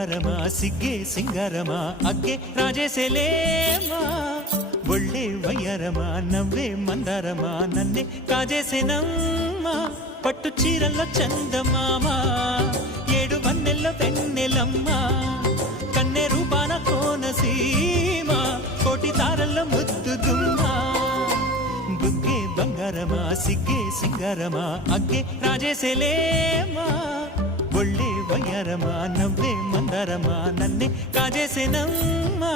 బంగారమా సిగ్గే సింగారమా అగ్గే రాజేసేలేమా ఒళ్ళే వయ్యారమా నవ్వే మందారమా నన్నే కాజేసేనమ్మా పట్టు చీరల్లో చందమామా ఏడు వన్నెల్లో పెన్నెలమ్మా కన్నె రూపాన కోనసీమ కోటి తారల్లో ముద్దుగుమ్మా బుగ్గే బంగారమా సిగ్గే సింగారమా అగ్గే రాజేసేలేమా ఒళ్ళే వయ్యారమా నవ్వే మందారమా నన్నే కాజేసేనమ్మా